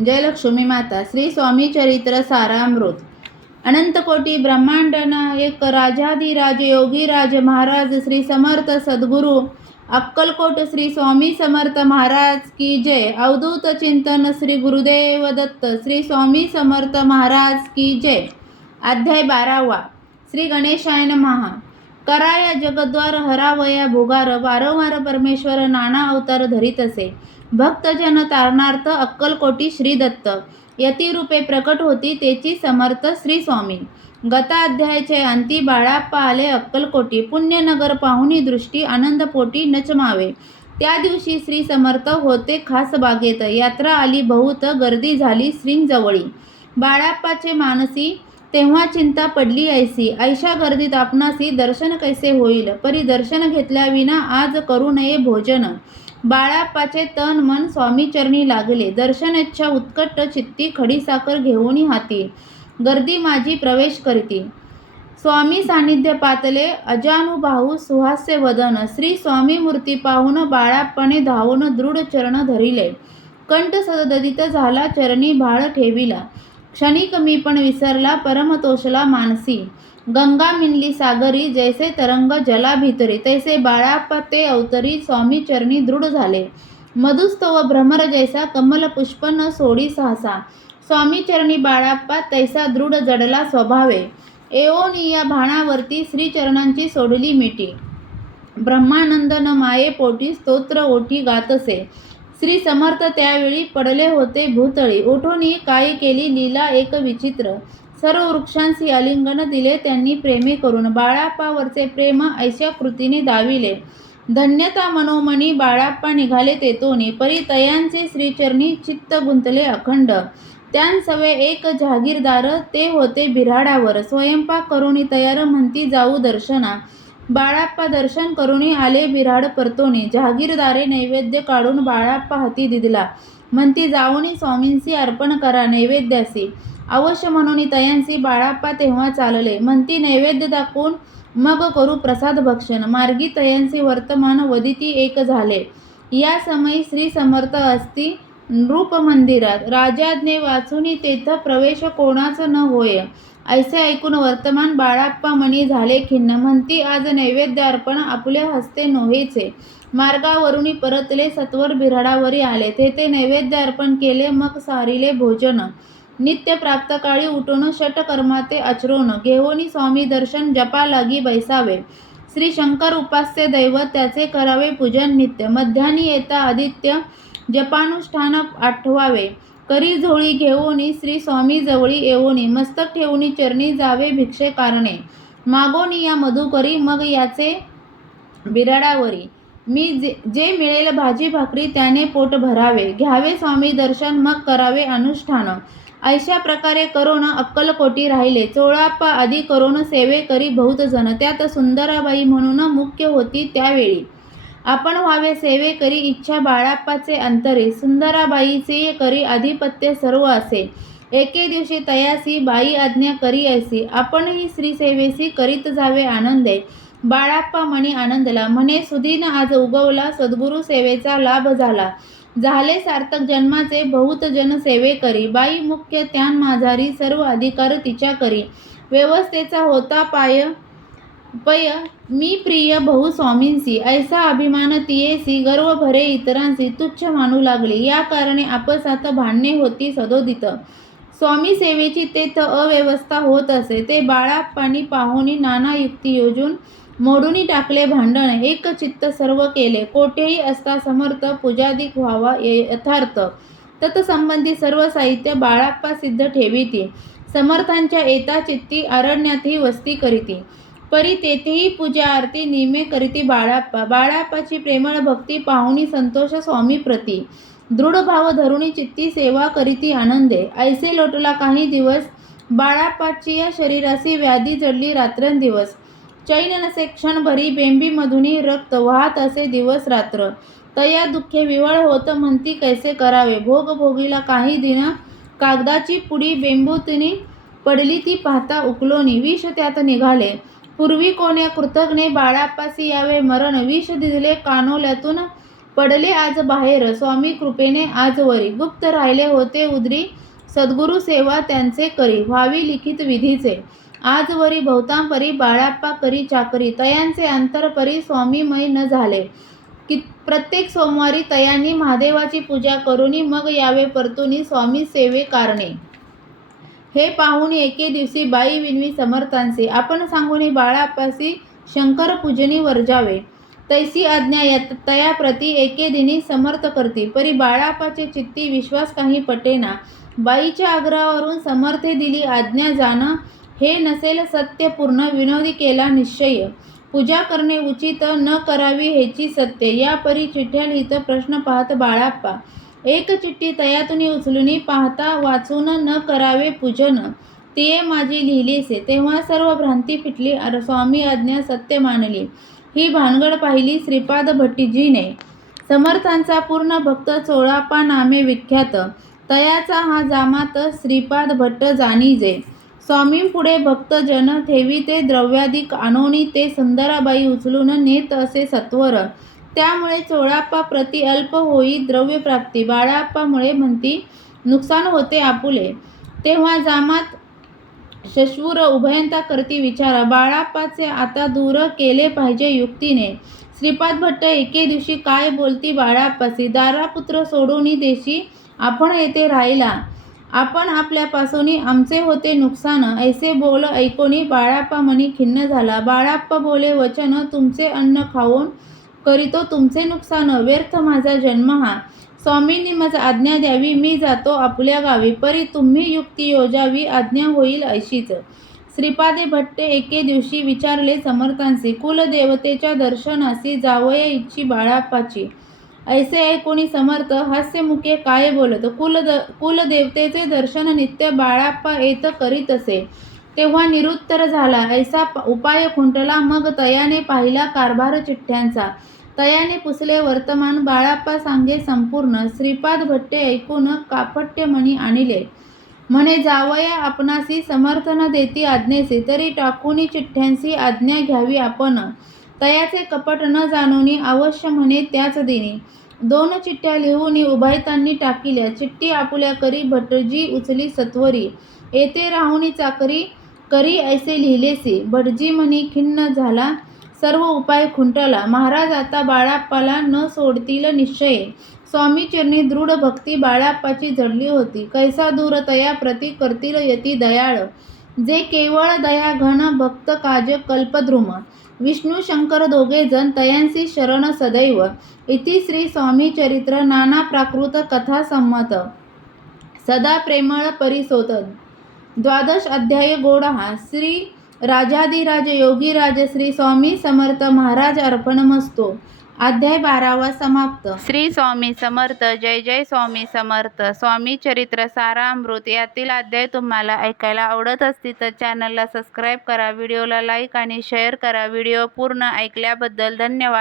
जय लक्ष्मी माता श्री स्वामी चरित्र सारामृत. अनंत कोटी ब्रह्मांड नायक राजाधिराज योगीराज महाराज श्री समर्थ सद्गुरू अक्कलकोट श्री स्वामी समर्थ महाराज की जय. अवधूत चिंतन श्री गुरुदेव दत्त श्री स्वामी समर्थ महाराज की जय. अध्याय बारावा. श्री गणेशायन महा कराया जगद्वार हरावया भोगार वारंवार परमेश्वर नाना अवतार धरीत असे. भक्तजन तारणार्थ अक्कलकोटी श्री दत्त यतिरूपे प्रकट होती तेची समर्थ श्री स्वामी गताध्यायचे अंती बाळाप्पा आले अक्कलकोटी. पुण्यनगर पाहुणी दृष्टी आनंदपोटी नचमावे. त्या दिवशी श्री समर्थ होते खास बागेत. यात्रा आली बहुत गर्दी झाली श्रींजवळी. बाळाप्पाचे मानसी तेव्हा चिंता पडली ऐसी. ऐशा गर्दीत आपणासी दर्शन कैसे होईल? परी दर्शन घेतल्याविना आज करू नये भोजन. बाळाप्पाचे तन मन स्वामीचरणी लागले. दर्शनेच्छा उत्कट चित्ती खडीसाखर घेऊनी हाती. गर्दी माझी प्रवेश करती. स्वामी सान्निध्य पातले. अजानुभाऊ सुहास्य वदन. श्री स्वामी मूर्ती पाहून बाळापणे धावून दृढ चरण धरिले. कंठ सददित झाला चरणी भाळ ठेविला. क्षणिक मी पण विसरला परमतोषला मानसी. गंगा मिनली सागरी जैसे तरंग जला भितरी तैसे बाळापते ते अवतरी स्वामी चरणी दृढ झाले. मधुस्तव भ्रमर जैसा कमल पुष्प न सोडी सहसा. स्वामी चरणी बाळाप्पा तैसा दृढ जडला स्वभावे. एओनी या भाणावरती श्रीचरणांची सोडली मिठी. ब्रह्मानंद न माये पोटी स्तोत्र ओठी गातसे. श्री समर्थ त्यावेळी पडले होते भूतळी. ओठोनी काय केली लीला एक विचित्र. सर्व वृक्षांशी आलिंगन दिले त्यांनी प्रेमी करून बाळाप्पावरचे प्रेम ऐशा कृतीने दाविले. धन्यता मनोमनी बाळाप्पा निघाले तेतोनी परी तयांचे श्रीचरणी चित्त गुंतले अखंड. त्यांसवे एक जहागीरदार ते होते बिऱ्हाडावर स्वयंपाक करुणी तयार म्हणती जाऊ दर्शना. बाळाप्पा दर्शन करुणी आले बिराड परतोनी. जहागीरदारे नैवेद्य काढून बाळाप्पा हाती दिदला म्हणती जाऊनी स्वामींसी अर्पण करा नैवेद्यासी. अवश्य म्हणून तयांसी बाळाप्पा तेव्हा चालले. म्हणती नैवेद्य दाखवून मग करू प्रसाद भक्षण. मार्गी तयांसी वर्तमान वदिती एक झाले. या समयी श्री समर्थ असती नृप मंदिरात. राजाज्ञे वाचून तेथ प्रवेश कोणाच न होय. ऐसे ऐकून वर्तमान बाळाप्पा मणी झाले खिन्न. म्हणती आज नैवेद्य अर्पण आपल्या हस्ते नोहेचे मार्गावरून परतले सत्वर बिराडावरी आले. तेथे नैवेद्य अर्पण केले मग सारिले भोजन. नित्य प्राप्त काळी उठून षटकर्माते आचरून घेऊनी स्वामी दर्शन जपा लागी बैसावे. श्री शंकर उपास्य दैवत त्याचे करावे पूजन नित्य. मध्यानी येता आदित्य जपानुष्ठान आठवावे. करी झोळी घेऊनी श्री स्वामी जवळी येऊनी मस्तक ठेवूनी चरणी जावे भिक्षे कारणे. मागोनी या मधुकरी मग याचे बिराडावरी. मी जे जे मिळेल भाजी भाकरी त्याने पोट भरावे. घ्यावे स्वामी दर्शन मग करावे अनुष्ठान. अशा प्रकारे करोन अक्कलकोटी राहिले. चोळाप्पा आदी करोन सेवे करी बहुत जण. त्यात सुंदराबाई म्हणून मुख्य होती त्यावेळी. आपण व्हावे सेवे करी इच्छा बाळाप्पाचे अंतरे. सुंदराबाईचे करी आधिपत्य सर्व असे. एके दिवशी तयासी बाई आज्ञा करी ऐसी. आपणही श्रीसेवेसी करीत जावे आनंदे. बाळाप्पा म्हणे आनंदला. म्हणे सुधीन आज उगवला सद्गुरु सेवेचा लाभ झाला. झाले सार्थक जन्माचे बहुत जन सेवे करी. बाई मुख्य त्यान माझारी सर्व अधिकार तिच्या करी. व्यवस्थेचा होता पाय पय मी प्रिय बहु स्वामींसी ऐसा अभिमान तियेसी गर्व भरे इतरांसी तुच्छ मानू लागली. या कारणे आपसात भांडणे होती सदोदित. स्वामी सेवेची तेथ अव्यवस्था होत असे. ते बाळाप्पानी पाहुणी नाना युक्ती योजून मोडूनी टाकले भांडण. एक चित्त सर्व केले. कोठेही असता समर्थ पूजाधिक व्हावा यथार्थ. तत्संबंधी सर्व साहित्य बाळाप्पा सिद्ध ठेविती समर्थांच्या येता चित्ती अरण्यातही वस्ती करीती. परी तेथेही पूजा आरती निमे करीती बाळाप्पा. बाळाप्पाची प्रेमळ भक्ती पाहुणी संतोष स्वामी प्रती. दृढ भाव धरुणी चित्ती सेवा करीती आनंदे. ऐसे लोटला काही दिवस बाळाप्पाची या शरीरासी व्याधी जडली रात्रंदिवस. चैन नसे क्षणभरी बेंबीमधुनी रक्त वाहत असे दिवस रात्र. तया दुःखे विवळ होत म्हणती कैसे करावे? भोग भोगीला काही दिन कागदाची पुडी बेंबूतनी पडली ती पाहता उकलोनी. विष त्यात निघाले. पूर्वी कोण्या कृतज्ञे बाळापासी यावे मरण. विष दिले कानोल्यातून पडले आज बाहेर. स्वामी कृपेने आजवरी गुप्त राहिले होते उदरी. सद्गुरु सेवा त्यांचे करी. व्हावी लिखित विधीचे. आजवरी बहुतांपरी बाळाप्पा करी चाकरी तयांचे अंतरपरी स्वामीमय न झाले. कि प्रत्येक सोमवारी तयांनी महादेवाची पूजा करूनी मग यावे परतुनी स्वामी सेवे कारणे. हे पाहून एके दिवशी बाई विनवी समर्थांचे आपण सांगून बाळापासी शंकर पूजनी वर्जावे तैसी आज्ञा तया तयाप्रती एके दिनी समर्थ करती. परी बाळापाचे चित्ती विश्वास काही पटेना. बाईच्या आग्रहावरून समर्थे दिली आज्ञा जाणं हे नसेल सत्य पूर्ण विनोदी केला निश्चय. पूजा करणे उचित न करावी ह्याची सत्य. या परी चिठ्ठ्या लिहित प्रश्न पाहत बाळाप्पा. एक चिठ्ठी तयातून उचलून पाहता वाचून न करावे पूजन. ते माझी लिहिलीसे तेव्हा सर्व भ्रांती फिटली अर स्वामी आज्ञा सत्य मानली. ही भानगड पाहिली श्रीपाद भट्टीजीने. समर्थांचा पूर्ण भक्त चोळाप्पा नामे विख्यात. तयाचा हा जामात श्रीपाद भट्ट जाणीजे. स्वामींपुढे भक्तजन जन ठेवी ते द्रव्याधिक आणोनी ते सुंदराबाई उचलून नेत असे सत्वर. त्यामुळे चोळाप्पा प्रति अल्प होई द्रव्यप्राप्ती. बाळाप्पामुळे म्हणती नुकसान होते आपुले. तेव्हा जामात शश्वूर उभयंता करती विचार. बाळाप्पाचे आता दूर केले पाहिजे युक्तीने. श्रीपाद भट्ट एके दिवशी काय बोलती बाळाप्पासी दारापुत्र सोडून देशी आपण येथे राहिला. आपण आपल्यापासून आमचे होते नुकसान ऐसे बोल ऐकोनी बाळाप्पा मनी खिन्न झाला. बाळाप्पा बोले वचन तुमचे अन्न खाऊन करीतो तुमचे नुकसान व्यर्थ माझा जन्म हा. स्वामींनी माझा आज्ञा द्यावी मी जातो आपल्या गावी परी तुम्ही युक्ती योजावी आज्ञा होईल अशीच. श्रीपादे भट्टे एके दिवशी विचारले समर्थांसी कुलदेवतेच्या दर्शनासी जावया इच्छी बाळाप्पाची. ऐसे कोणी समर्थ हास्यमुखे काय बोलत? कुल द कुलदेवतेचे दर्शन नित्य बाळाप्पा येत करीत असे. तेव्हा निरुत्तर झाला. ऐसा उपाय खुंटला. मग तयाने पाहिला कारभार चिठ्ठ्यांचा. तयाने पुसले वर्तमान बाळाप्पा सांगे संपूर्ण. श्रीपाद भट्टे ऐकून कापट्यमणी आणिले. म्हणे जावया आपणासी समर्थन देती आज्ञेसी. तरी टाकूनी चिठ्ठ्यांसी आज्ञा घ्यावी आपण. तयाचे कपट न जाणूनी अवश्य म्हणे त्याच देणे. दोन चिठ्ठ्या लिहून उभायतांनी टाकिल्या. चिठ्ठी आपुल्या करी भटजी उचली सत्वरी. येथे राहुनी चाकरी करी ऐसे लिहिलेसे. भटजी म्हणी खिन्न झाला. सर्व उपाय खुंटला. महाराज आता बाळाप्पाला न सोडतील निश्चय. स्वामी चरणी दृढ भक्ती बाळाप्पाची जडली होती. कैसा दूर तया प्रती करतील यती दयाळ. जे केवळ दया घन भक्त काज कल्पद्रुम विष्णू शंकर दोघे जण तयांसी शरण सदैव. इति श्री स्वामी चरित्र नाना प्राकृत कथा संमत. सदा प्रेमळ परिसोत द्वादश अध्याय गोड हा. श्री राजाधिराज योगीराज श्री स्वामी समर्थ महाराज अर्पण मस्तो अध्याय बारावा समाप्त. श्री स्वामी समर्थ जय जय स्वामी समर्थ. स्वामी चरित्र सारामृत यातील अध्याय तुम्हाला ऐकायला आवडत असतील तर चॅनलला सबस्क्राईब करा व्हिडिओला लाईक आणि शेअर करा. व्हिडिओ पूर्ण ऐकल्याबद्दल धन्यवाद.